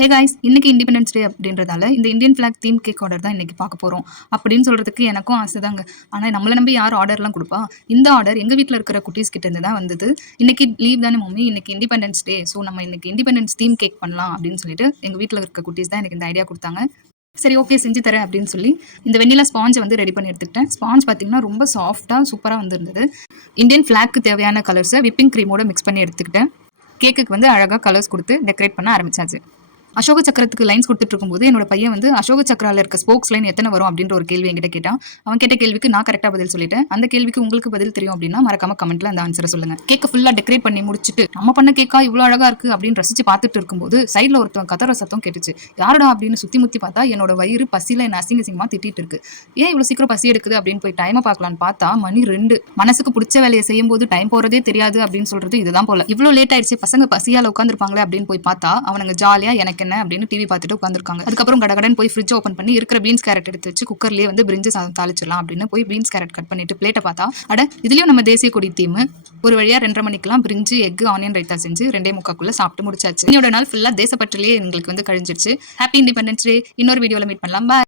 Hey guys, இன்னைக்கு independence day அப்படின்றதால இந்த Indian flag theme cake order தான் இன்னைக்கு பார்க்க போகிறோம் அப்படின்னு சொல்கிறதுக்கு எனக்கும் ஆசை தாங்க. ஆனால் நம்மளை நம்பி யார் ஆர்டர்லாம் கொடுப்பா? இந்த ஆர்டர் எங்கள் வீட்டில் இருக்கிற குட்டீஸ் கிட்ட இருந்து தான் வந்தது. இன்னைக்கு லீவ் தானே மம்மி, இன்னைக்கு இண்டிபெண்டன்ஸ் டே, ஸோ நம்ம இன்னைக்கு இண்டிபெண்டன்ஸ் தீம் கேக் பண்ணலாம் அப்படின்னு சொல்லிட்டு எங்கள் வீட்டில் இருக்க குட்டீஸ் தான் எனக்கு இந்த ஐடியா கொடுத்தாங்க. சரி, ஓகே, செஞ்சு தரேன் அப்படின்னு சொல்லி இந்த வெண்ணிலா ஸ்பாஞ்சை வந்து ரெடி பண்ணி எடுத்துக்கிட்டேன். ஸ்பாஞ்ச் பார்த்தீங்கன்னா ரொம்ப சாஃப்டாக சூப்பராக வந்துருந்தது. இந்தியன் ஃபிளாக்கு தேவையான கலர்ஸை விப்பிங் க்ரீமோட மிக்ஸ் பண்ணி எடுத்துக்கிட்டேன். கேக்குக்கு வந்து அழகாக கலர்ஸ் கொடுத்து டெக்கரேட் பண்ண ஆரம்பிச்சாச்சு. அசோக சக்கரத்துக்கு லைன்ஸ் கொடுத்துட்டு இருக்கும்போது என்னோட பையன் வந்து அசோக சக்கரால இருக்க ஸ்போக்ஸ் லைன் எத்தனை வரும் அப்படின்ற ஒரு கேள்வி என்கிட்ட கேட்டான். அவன் கேட்ட கேள்விக்கு நான் கரெக்டாக பதில் சொல்லிட்டேன். அந்த கேள்விக்கு உங்களுக்கு பதில் தெரியும் அப்படின்னா மறக்காம கமெண்ட்ல அந்த ஆன்சரை சொல்லுங்க. கேக்கை ஃபுல்லாக டெக்கரேட் பண்ணி முடிச்சுட்டு நம்ம பண்ண கேக்கா இவ்வளோ அழகா இருக்கு அப்படின்னு ரசிச்சு பார்த்துட்டு இருக்கும்போது சைடில் ஒருத்தவங்க கதற சத்தம் கேட்டுச்சு. யாரடா அப்படின்னு சுத்தி முத்தி பார்த்தா என்னோட வயிறு பசியில என்ன அசிங்கமா திட்டிட்டு இருக்கு. ஏன் இவ்வளோ சீக்கிரம் பசி எடுக்குது அப்படின்னு போய் டைமை பார்க்கலான்னு பார்த்தா மணி 2. மனசுக்கு பிடிச்ச வேலையை செய்யும் போது டைம் போறதே தெரியாது அப்படின்னு சொல்றது இதுதான் போல. இவ்வளோ லேட் ஆயிடுச்சு, பசங்க பசியால உட்காந்துருப்பாங்களே அப்படின்னு போய் பார்த்தா அவனுங்க ஜாலியா எனக்கு என்ன அப்படின்னு டிவி பார்த்துட்டு உட்காந்துருக்காங்க. அதுக்கப்புறம் கடகடன் போய் ஃப்ரிட்ஜ் ஓப்பன் பண்ணி இருக்கிற பீன்ஸ் கேரட் எடுத்து வச்சு குக்கர்லேயே வந்து பிரிஞ்சு சாதம் தாளிச்சிடலாம் அப்படின்னு போய் பீன்ஸ் கேரட் கட் பண்ணிட்டு பிளேட்டை பார்த்தா அட இதுலயும் நம்ம தேசிய கொடி தீம். ஒரு வழியா 2:30 மணிக்கெல்லாம் பிரிஞ்சு எக் ஆனியன் ரைத்தா செஞ்சு 2:45 சாப்பிட்டு முடிச்சாச்சு. இன்னொரு நாள் ஃபுல்லா தேசப்பற்றிலேயே எங்களுக்கு வந்து கழிஞ்சிருச்சு. Happy independence day. இன்னொரு வீடியோல மீட் பண்ணலாம். பாய்.